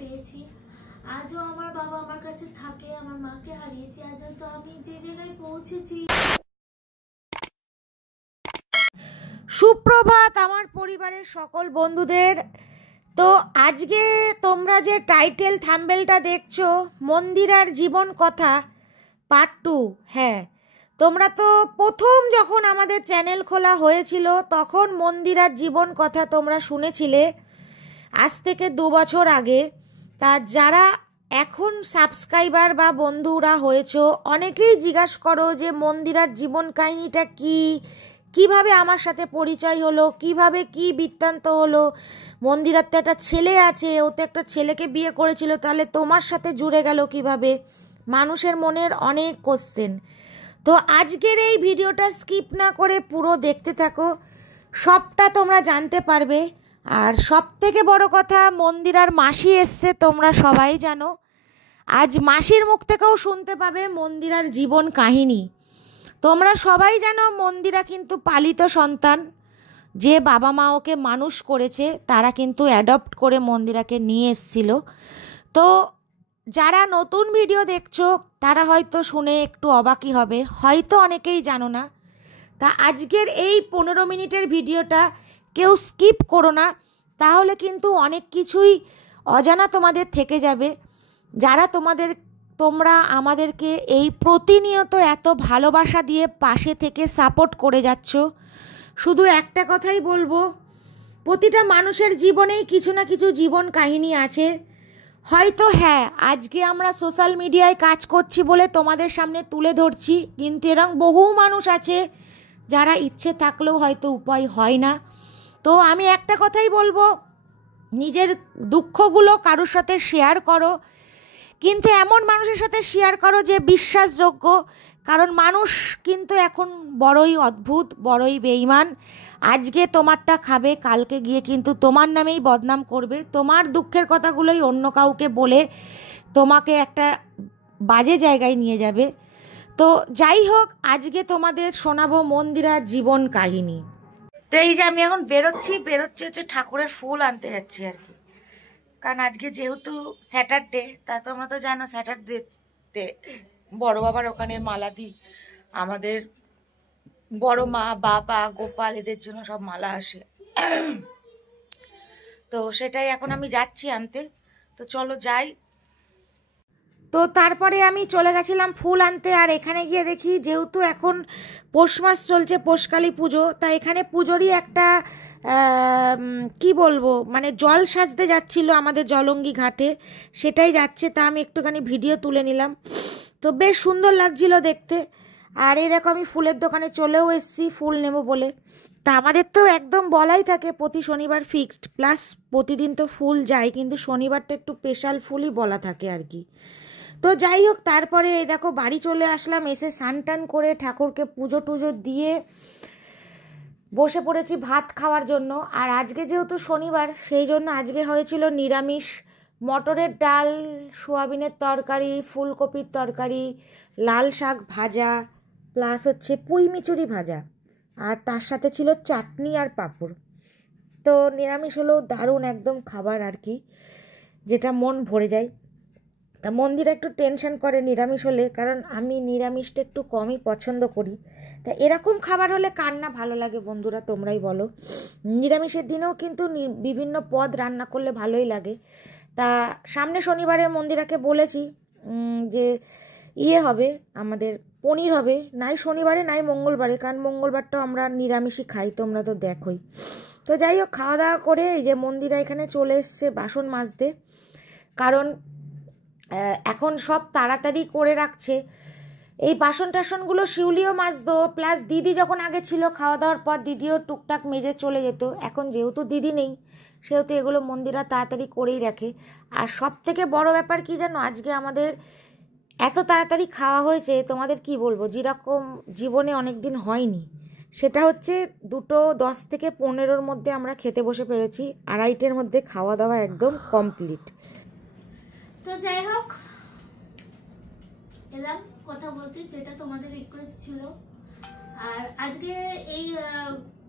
পেয়েছি। আজও আমার বাবা আমার কাছে থাকে, আমার মাকে হারিয়েছি, আজও তো আমি যে জায়গায় পৌঁছেছি। সুপ্রভাত আমার পরিবারের সকল বন্ধুদের। তো আজকে তোমরা যে টাইটেল থাম্বনেলটা দেখছো, মন্দিরার জীবন কথা পার্ট 2। হ্যাঁ, তোমরা তো প্রথম যখন আমাদের চ্যানেল খোলা হয়েছিল তখন মন্দিরার জীবন কথা তোমরা শুনেছিলে, আজ থেকে 2 বছর আগে। তা যারা এখন সাবস্ক্রাইবার বা বন্ধুরা হয়েছো, অনেকেই জিজ্ঞাসা করো যে মন্দিরার জীবন কাহিনীটা কী, কিভাবে আমার সাথে পরিচয় হলো, কিভাবে কি বৃত্তান্ত হলো। মন্দিরার তো একটা ছেলে আছে, ও তো একটা ছেলেকে বিয়ে করেছিল, তাহলে তোমার সাথে জুড়ে গেল কিভাবে? মানুষের মনের অনেক কোশ্চেন। তো আজকের এই ভিডিওটা স্কিপ না করে পুরো দেখতে থাকো, সবটা তোমরা জানতে পারবে। আর সব থেকে বড় কথা, মন্দিরার মাসি এসছে, তোমরা সবাই জানো। আজ মাসির মুখ থেকেও শুনতে পাবে মন্দিরার জীবন কাহিনী। তোমরা সবাই জানো মন্দিরা কিন্তু পালিত সন্তান, যে বাবা মা ওকে মানুষ করেছে তারা কিন্তু অ্যাডপ্ট করে মন্দিরাকে নিয়ে এসেছিল। তো যারা নতুন ভিডিও দেখছো তারা হয়তো শুনে একটু অবাকই হবে, হয়তো অনেকেই জানো না। তা আজকের এই 15 মিনিটের ভিডিওটা কেউ স্কিপ করো না, তাহলে কিন্তু অনেক কিছুই অজানা তোমাদের থেকে যাবে। যারা তোমরা আমাদেরকে এই প্রতিনিয়ত এত ভালোবাসা দিয়ে পাশে থেকে সাপোর্ট করে যাচ্ছ, শুধু একটা কথাই বলবো, প্রতিটা মানুষের জীবনেই কিছু না কিছু জীবন কাহিনী আছে। হয়তো হ্যাঁ, আজকে আমরা সোশ্যাল মিডিয়ায় কাজ করছি বলে তোমাদের সামনে তুলে ধরছি, কিন্তু এরকম বহু মানুষ আছে যারা ইচ্ছে থাকলেও হয়তো উপায় হয় না। তো আমি একটা কথাই বলবো, নিজের দুঃখগুলো কারোর সাথে শেয়ার করো, কিন্তু এমন মানুষের সাথে শেয়ার করো যে বিশ্বাসযোগ্য। কারণ মানুষ কিন্তু এখন বড়ই অদ্ভুত, বড়ই বেঈমান। আজকে তোমারটা খাবে, কালকে গিয়ে কিন্তু তোমার নামেই বদনাম করবে, তোমার দুঃখের কথাগুলোই অন্য কাউকে বলে তোমাকে একটা বাজে জায়গায় নিয়ে যাবে। তো যাই হোক, আজকে তোমাদের শোনাবো মন্দিরার জীবন কাহিনী। তো এই যে আমি এখন বেরোচ্ছি হচ্ছে ঠাকুরের ফুল আনতে যাচ্ছি আর কি। কারণ আজকে যেহেতু স্যাটারডে, তা তোমরা তো জানো স্যাটারডেতে বড় বাবার ওখানে মালা দিই। আমাদের বড় মা, বাবা, গোপাল এদের জন্য সব মালা আসে। তো সেটাই এখন আমি যাচ্ছি আনতে। তো চলো যাই। তো তারপরে আমি চলে গেছিলাম ফুল আনতে। আর এখানে গিয়ে দেখি, যেহেতু এখন পৌষ মাস চলছে, পৌষকালী পুজো, তা এখানে পুজোরই একটা কি বলবো, মানে জল সাজতে যাচ্ছিল আমাদের জলঙ্গি ঘাটে, সেটাই যাচ্ছে। তা আমি একটুখানি ভিডিও তুলে নিলাম, তো বেশ সুন্দর লাগছিল দেখতে। আর এই দেখো আমি ফুলের দোকানে চলেও এসেছি ফুল নেব বলে। তা আমাদের তো একদম বলাই থাকে প্রতি শনিবার ফিক্সড, প্লাস প্রতিদিন তো ফুল যায়, কিন্তু শনিবারটা একটু স্পেশাল ফুলই বলা থাকে আর কি। তো যাই হোক, তারপরে এই দেখো বাড়ি চলে আসলাম, এসে স্নান টান করে ঠাকুরকে পুজো টুজো দিয়ে বসে পড়েছি ভাত খাওয়ার জন্য। আর আজকে যেহেতু শনিবার, সেই জন্য আজকে হয়েছিল নিরামিষ, মটরের ডাল, সোয়াবিনের তরকারি, ফুলকপির তরকারি, লাল শাক ভাজা, প্লাস হচ্ছে পুঁই মিচুরি ভাজা, আর তার সাথে ছিল চাটনি আর পাঁপড়। তো নিরামিষ হলেও দারুণ একদম খাবার আর কি, যেটা মন ভরে যায়। তা মন্দিরা একটু টেনশন করে নিরামিষ হলে, কারণ আমি নিরামিষটা একটু কমই পছন্দ করি। তা এরকম খাবার হলে কার না ভালো লাগে বন্ধুরা, তোমরাই বলো। নিরামিষের দিনেও কিন্তু বিভিন্ন পদ রান্না করলে ভালোই লাগে। তা সামনে শনিবারে মন্দিরাকে বলেছি যে হবে, আমাদের পনির হবে, নাই শনিবারে নাই মঙ্গলবারে, কারণ মঙ্গলবারটাও আমরা নিরামিষই খাই, তোমরা তো দেখোই। তো যাই হোক, খাওয়া দাওয়া করে এই যে মন্দিরা এখানে চলে এসছে বাসন মাজতে। কারণ এখন সব তাড়াতাড়ি করে রাখছে। এই বাসন টাসনগুলো শিউলিও মাজতো, প্লাস দিদি যখন আগে ছিল খাওয়া দাওয়ার পর দিদিও টুকটাক মেজে চলে যেত। এখন যেহেতু দিদি নেই, সেহেতু এগুলো মন্দিরা তাড়াতাড়ি করেই রাখে। আর সব থেকে বড় ব্যাপার কি জানো, আজকে আমাদের এত তাড়াতাড়ি খাওয়া হয়েছে, তোমাদের কি বলবো, যেরকম জীবনে অনেক দিন হয়নি। সেটা হচ্ছে 2:10 থেকে 15-র মধ্যে আমরা খেতে বসে পেরেছি, 2:30-র মধ্যে খাওয়া দাওয়া একদম কমপ্লিট। তো যাই হোক, এলাম কথা বলতে, যেটা তোমাদের রিকোয়েস্ট ছিল। আর আজকে এই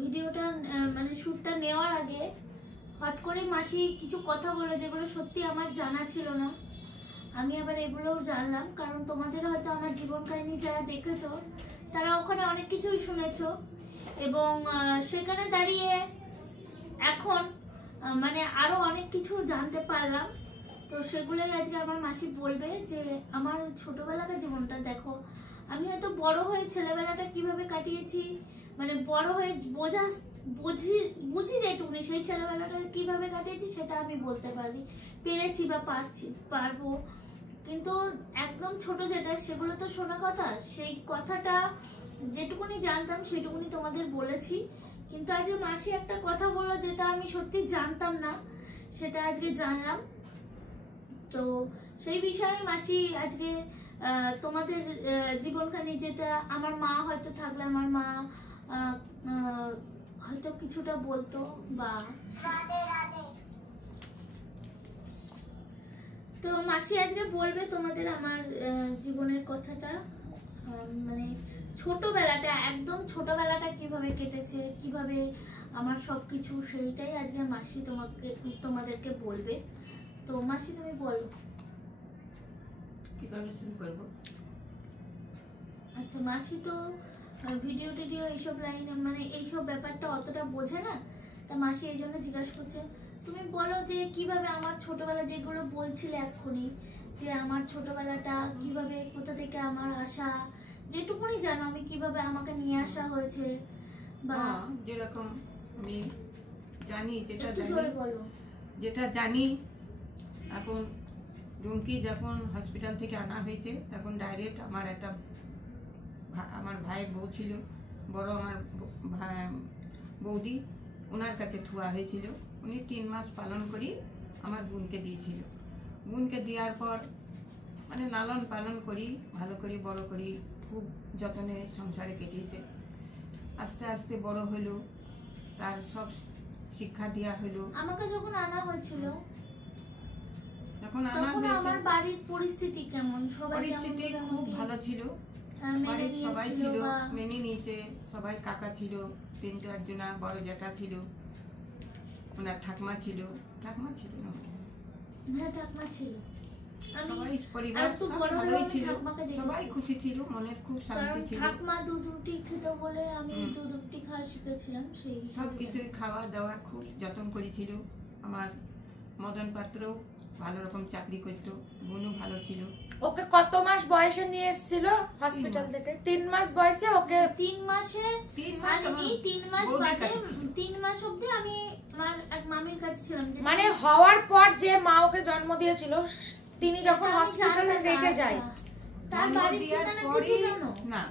ভিডিওটা মানে শ্যুটটা নেওয়ার আগে হট করে মাসি কিছু কথা বলে যেগুলো সত্যি আমার জানা ছিল না, আমি আবার এগুলোও জানলাম। কারণ তোমাদের হয়তো আমার জীবন কাহিনী যারা দেখেছো তারা ওখানে অনেক কিছুই শুনেছো, এবং সেখানে দাঁড়িয়ে এখন মানে আরো অনেক কিছু জানতে পারলাম। তো সেগুলোই আজকে আমার মাসি বলবে যে আমার ছোটবেলাকার জীবনটা দেখো, আমি হয়তো বড় হয়ে ছেলেবেলাটা কিভাবে কাটিয়েছি, মানে বড় হয়ে বুঝি যেটুকুনি সেই ছেলেবেলাটা কিভাবে কাটিয়েছি সেটা আমি বলতে পেরেছি বা পারবো। কিন্তু একদম ছোট যেটা সেগুলো তো শোনা কথা, সেই কথাটা যেটুকুনি জানতাম সেটুকুনি তোমাদের বলেছি। কিন্তু আজকে মাসি একটা কথা বললো যেটা আমি সত্যি জানতাম না, সেটা আজকে জানলাম। তো সেই বিষয়ে মাসি আজকে তোমাদের জীবনখানি, যেটা আমার মা হয়তো থাকলে আমার মা হয়তো কিছুটা বলতো, বা তো মাসি আজকে বলবে তোমাদের আমার জীবনের কথাটা, মানে ছোটবেলাটা, একদম ছোটবেলাটা কিভাবে কেটেছে, কিভাবে আমার সবকিছু, সেইটাই আজকে মাসি তোমাদেরকে বলবে। তো মাসি তুমি বলো কিভাবে শুরু করবো। আচ্ছা, মাসি তো ভিডিও টিডিও এইসব লাইন মানে এইসব ব্যাপারটা অতটা বোঝে না, তা মাসি এই জন্য জিজ্ঞাসা করছে। তুমি বলো যে কিভাবে আমার ছোটবেলা, যেগুলো বলছিলে এক্ষুনি, যে আমার ছোটবেলাটা কিভাবে, কোথা থেকে আমার আসা, যেটুকুনি জানো আমি কিভাবে আমাকে নিয়ে আসা হয়েছে, বা যেরকম আমি জানি, বলো। যেটা জানি এখন রুমকি যখন হসপিটাল থেকে আনা হয়েছে তখন ডাইরেক্ট আমার ভাইয়ের বউ ছিল, বড় আমার বৌদি, ওনার কাছে থুয়া হয়েছিল। উনি 3 মাস পালন করি আমার বোনকে দিয়েছিল। বোনকে দেওয়ার পর মানে লালন পালন করি, ভালো করি, বড় করি, খুব যত্নে সংসারে কেটেছে। আস্তে আস্তে বড় হলো, তার সব শিক্ষা দেওয়া হলো। আমাকে যখন আনা হয়েছিল তখন আমার বাড়ির পরিস্থিতি কেমন? পরিস্থিতি খুব ভালো ছিল, বাড়ির সবাই ছিল, মেনে নিয়েছে সবাই। কাকা ছিল 3-4 জনা, বড় জ্যাঠা ছিল, ওনার ঠাকমা ছিল না, হ্যাঁ ঠাকমা ছিল, সবাই পরিবার সব ভালোই ছিল, সবাই খুশি ছিল, মনের খুব শান্তি ছিল। ঠাকমা দুধ রুটি খেত বলে আমি দুধ রুটি খাওয়া শিখেছিলাম, সেই সব কিছুই খাওয়া দাওয়া খুব যত্ন করেছিল। আমার মদন পাত্রও ভালো রকম চাকরি করতো, বোনও ভালো ছিল। ওকে কত মাস বয়সে নিয়ে এসেছিল হসপিটাল থেকে? 3 মাস বয়সে ওকে? 3 মাসে, 3 মাস বাদে 3 মাস অবধি আমি আমার এক মামির কাছে ছিলাম। মানে হওয়ার পর যে মা ওকে জন্ম দিয়েছিল তিনি যখন হসপিটালে রেখে যায়, তার বাড়ির ঠিকানা কিছু জানো না?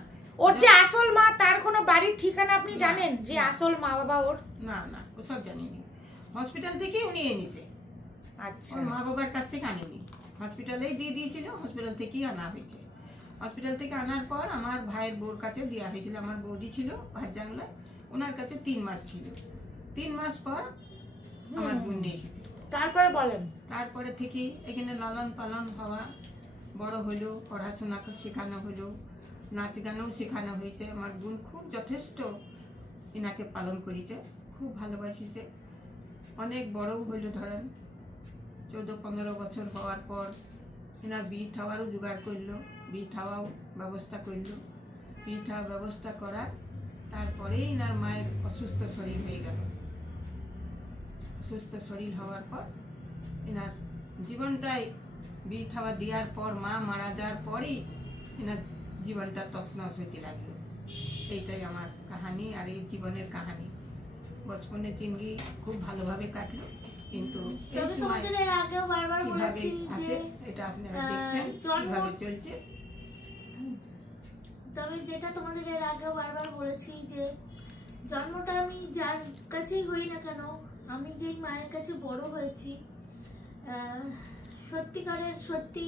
ওর যে আসল মা তার কোনো বাড়ির ঠিকানা আপনি জানেন? যে আসল মা বাবা ওর? না না, ওসব জানিনি। হসপিটাল থেকেই উনি এনেছে। আচ্ছা, ওর মা বাবার কাছ থেকে আনেনি, হসপিটালেই দিয়ে দিয়েছিল, হসপিটাল থেকেই আনা হয়েছে। হসপিটাল থেকে আনার পর আমার ভাইয়ের বউর কাছে দেওয়া হয়েছিল। আমার বৌদি ছিল ভাতজাংলা, ওনার কাছে 3 মাস ছিল। 3 মাস পর আমার বোন নিয়ে এসেছে। তারপরে বলেন? তারপরে থেকে এখানে লালন পালন হওয়া, বড় হলো, পড়াশোনা শেখানো হলো, নাচ গানও শেখানো হয়েছে। আমার বোন খুব যথেষ্ট এনাকে পালন করেছে, খুব ভালোবাসিছে। অনেক বড়ও হইল, ধরেন 14-15 বছর হওয়ার পর এনার বিয়ে থাওয়ারও জোগাড় করলো, বিয়ে থাওয়াও ব্যবস্থা করলো। বিয়ে থাওয়া ব্যবস্থা করার তারপরেই এনার মায়ের অসুস্থ শরীর হয়ে গেল। অসুস্থ শরীর হওয়ার পর এনার জীবনটাই, বিয়ে থাওয়া দেওয়ার পর মা মারা যাওয়ার পরেই এনার জীবনটা তছনছ হইতে লাগলো। এইটাই আমার কাহানি, আর এই জীবনের কাহানি। বচপনের জিন্দগি খুব ভালোভাবে কাটলো, কিন্তু এই সময় কিভাবে আছে এটা আপনারা দেখছেন, কিভাবে চলছে। তবে যেটা তোমাদের এর আগেও বারবার বলেছি যে জন্মটা আমি যার কাছেই হই না কেন, আমি যেই মায়ের কাছে বড় হয়েছি, সত্যিকারের সত্যি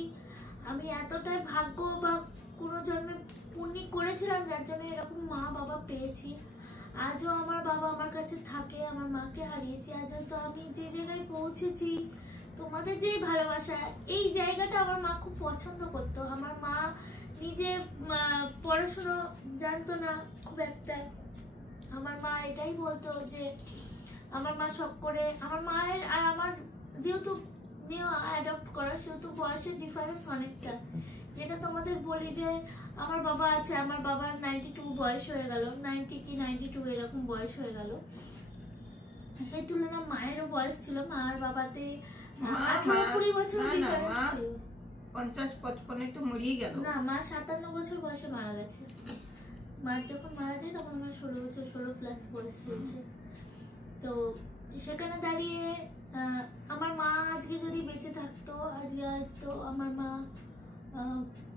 আমি এতটাই ভাগ্য বা কোনো জন্মে পুণ্য করেছিলাম যার জন্য এরকম মা বাবা পেয়েছি। আজও আমার বাবা আমার কাছে থাকে, আমার মাকে হারিয়েছি। আজ হয়তো আমি যে জায়গায় পৌঁছেছি, তোমাদের যে ভালোবাসা, এই জায়গাটা আমার মা খুব পছন্দ করতো। আমার মা নিজে পড়াশুনো জানতো না খুব একটা, আমার মা এটাই বলতো যে আমার মা শখ করে, আমার মায়ের আর আমার যেহেতু নিয়ে অ্যাডপ্ট করা, সেহেতু বয়সের ডিফারেন্স অনেকটা। যেটা তোমাদের বলি যে আমার বাবা আছে, আমার বাবার 92 বয়স হয়ে গেল, 90 কি 92 এরকম বয়স হয়ে গেল। সেই তুলনায় মায়েরও বয়স ছিল, মা আর বাবাতে 18-20 বছর ডিফারেন্স ছিল। 50-55 তো মরিয়ে গেল। না, মা 57 বছর বয়সে মারা গেছে। মা যখন মারা যায় তখন আমার 16 বছর, 16 প্লাস বয়স চলছে। তো সেখানে দাঁড়িয়ে আমার মা আজকে যদি বেঁচে থাকতো, আজকে হয়তো আমার মা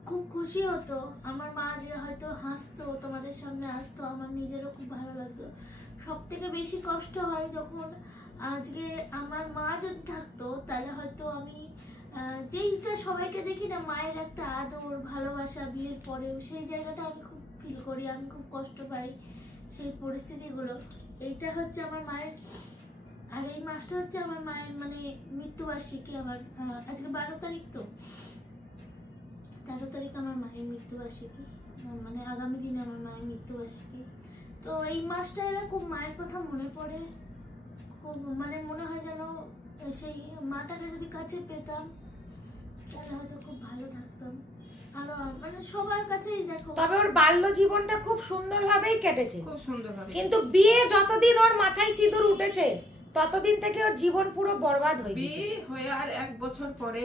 খুব খুশি হতো, আমার মা আজকে হয়তো হাসতো, তোমাদের সামনে আসতো, আমার নিজেরও খুব ভালো লাগতো। সব থেকে বেশি কষ্ট হয় যখন আজকে আমার মা যদি থাকতো, তাহলে হয়তো আমি যেইটা সবাইকে দেখি না, মায়ের একটা আদর ভালোবাসা বিয়ের পরেও, সেই জায়গাটা আমি খুব ফিল করি, আমি খুব কষ্ট পাই সেই পরিস্থিতিগুলো। এইটা হচ্ছে আমার মায়ের। আর এই মাসটা হচ্ছে আমার মায়ের মানে মৃত্যুবার্ষিকী। আমার আজকে 12 তারিখ, তো 13 তারিখ আমার মায়ের মৃত্যুবার্ষিকী, মানে আগামী দিনে আমার মায়ের মৃত্যুবার্ষিকী। তো এই মাসটা এলে খুব মায়ের কথা মনে পড়ে, খুব মানে মনে হয় যেন সেই মাটাকে যদি কাছে পেতাম তাহলে হয়তো খুব ভালো থাকতাম। আরো মানে সবার কাছেই দেখো, তবে ওর বাল্য জীবনটা খুব সুন্দরভাবেই কেটেছে, খুব সুন্দরভাবে। কিন্তু বিয়ে যতদিন ওর মাথায় সিঁদুর উঠেছে ততদিন থেকে ওর জীবন পুরো বরবাদ হয়ে গেছে। বিয়ে হয়ে আর 1 বছর পরে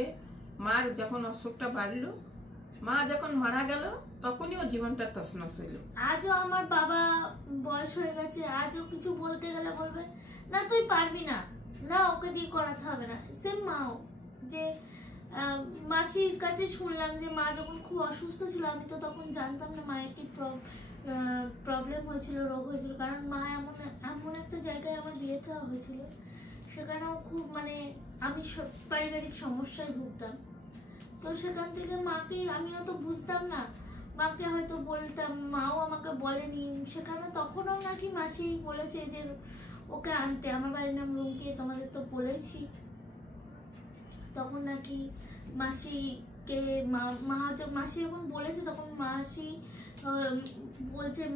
মার যখন অসুখটা বাড়লো, মা যখন মারা গেল, তখনই ওর জীবনটা তছনছ হইল। আজও আমার বাবা বয়স হয়ে গেছে, আজও কিছু বলতে গেলে বলবে না তুই পারবি না, না ওকে দিয়ে করাতে হবে না। সেম মাও, যে মাসির কাছে শুনলাম যে মা যখন খুব অসুস্থ ছিল, আমি তো তখন জানতাম না মায়ের কি প্রবলেম হয়েছিল, রোগ হয়েছিল, কারণ মা এমন একটা জায়গায় আমার বিয়ে দেওয়া হয়েছিল, সেখানেও খুব মানে আমি পারিবারিক সমস্যায় ভুগতাম। তো সেখান থেকে মাকে আমিও তো বুঝতাম না, মাকে হয়তো বলতাম, মাও আমাকে বলেনি সেখানে। তখনও নাকি মাসি বলেছে যে ওকে আনতে, আমার বাড়ির নাম রুমকি, তোমাদের তো বলেছি। তখন নাকি মাসিকে মাসি যখন বলেছে, তখন মাসি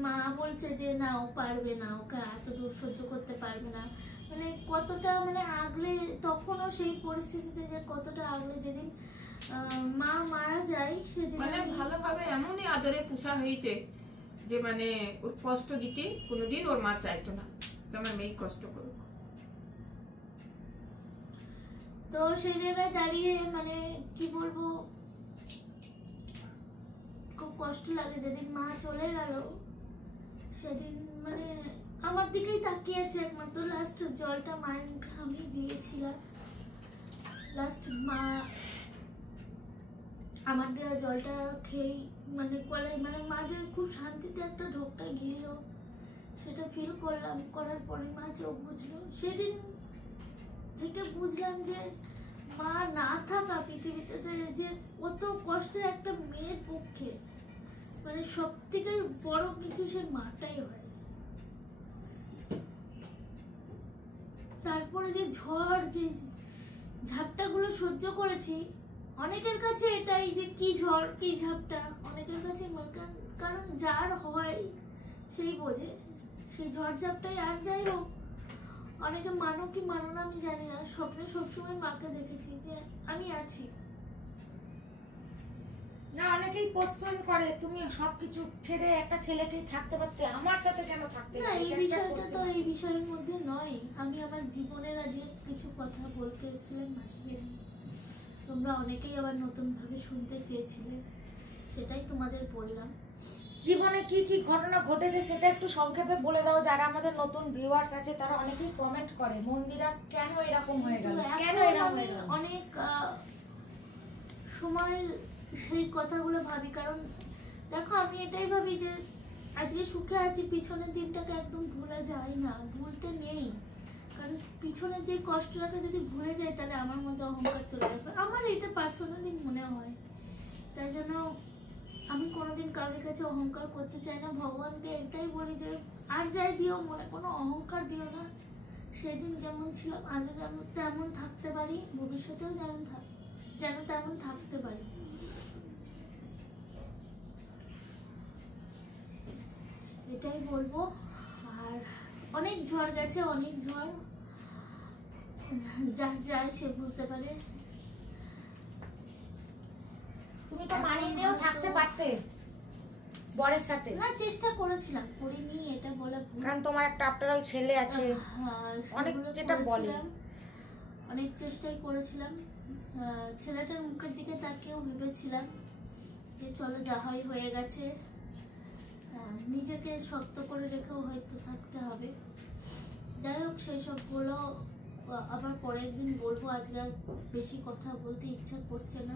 মা বলছে যে না ও পারবে না, ওকে এত দূর সহ্য করতে পারবে না। মানে কতটা মানে আগলে, তখনও সেই পরিস্থিতিতে যে কতটা আগলে, যেদিন মা মারা যায় সেদিন মানে ভালোভাবে এমনই আদরে পোষা হয়েছে যে মানে ওর কষ্ট দিতে কোনোদিন ওর মা চাইতো না যে আমার মেয়ে কষ্ট করুক। তো সেই জায়গায় দাঁড়িয়ে মানে কি বলবো, খুব কষ্ট লাগে। যেদিন মা চলে গেল সেদিন মানে আমার দিকেই তাকিয়ে আছে একমাত্র। লাস্ট জলটা মায়ের মুখে আমি দিয়েছিলাম, লাস্ট মা আমার দেওয়া জলটা খেয়েই মানে মানে মা যে খুব শান্তিতে একটা ঢোকটা গিল, সেটা ফিল করলাম। করার পরে মা চোখ বুঝলো। সেদিন থেকে বুঝলাম যে মা না থাকা পৃথিবীতে যে কত কষ্টের একটা মেয়ের পক্ষে, মানে সব থেকে বড় কিছু সে মাটাই হয়। তারপরে যে ঝড়, যে ঝাপটাগুলো সহ্য করেছি, অনেকের কাছে এটাই যে কি ঝড় কি ঝাপটা, অনেকের কাছে কারণ যার হয় সেই বোঝে সেই ঝড় ঝাপটাই। আর যাই হোক, অনেকে মানো কি মানো না আমি জানি না, স্বপ্নে সবসময় মাকে দেখেছি যে আমি আছি। না, অনেকেই কোশ্চেন করে তুমি সবকিছু ছেড়ে একটা ছেলেকেই থাকতে পারতে, আমার সাথে কেন থাকতে? না, এই বিষয়টা তো এই বিষয়ের মধ্যে নয়। আমি আমার জীবনের আজকে কিছু কথা বলতে এসেছিলাম মাসিকে নিয়ে, তোমরা অনেকেই আবার নতুন ভাবে শুনতে চেয়েছিলে, সেটাই তোমাদের বললাম। জীবনে কি কি ঘটনা ঘটেছে সেটা একটু সংক্ষেপে বলে দাও, যারা আমাদের নতুন ভিউয়ার্স আছে তারা অনেকেই কমেন্ট করে মন্দিরা কেন এরকম হয়ে গেল, কেন এরকম হয়ে গেল। অনেক সময় সেই কথাগুলো ভাবি, কারণ দেখো আমি এটাই ভাবি যে আজকে সুখে আছি, পিছনের দিনটাকে একদম ভুলা যায় না, ভুলতে নেই। কারণ পিছনের যে কষ্টটাকে যদি ভুলে যায় তাহলে আমার মধ্যে অহংকার চলে আসবে, আমার এটা পার্সোনালি মনে হয়। তাই জন্য আমি কোনোদিন কারোর কাছে অহংকার করতে চাই না। ভগবানকে এটাই বলি যে আর যাই দিও, মনে কোনো অহংকার দিও না। সেদিন যেমন ছিলাম আজও তেমন থাকতে পারি, ভবিষ্যতেও যেন তেমন থাকতে পারি। এটাই বলবো। আর অনেক ঝড় গেছে, অনেক ঝড়, যার যায় সে বুঝতে পারে। তুমি তো মানিয়ে নিয়েও থাকতে পারতে বরের সাথে, না চেষ্টা করেছিলাম, করিনি এটা বলা ভুল। কারণ তোমার একটা আফটার অল ছেলে আছে, হ্যাঁ, অনেক সেগুলো যেটা বলে। করেছিলাম, অনেক চেষ্টাই করেছিলাম। ছেলেটার মুখের দিকে তাকিয়েও ভেবেছিলাম যে চলো যা হয় হয়ে গেছে, নিজেকে শক্ত করে রেখেও হয়তো থাকতে হবে। যাই হোক সেই সবগুলো আবার পরের দিন বলবো, আজকে আর বেশি কথা বলতে ইচ্ছা করছে না।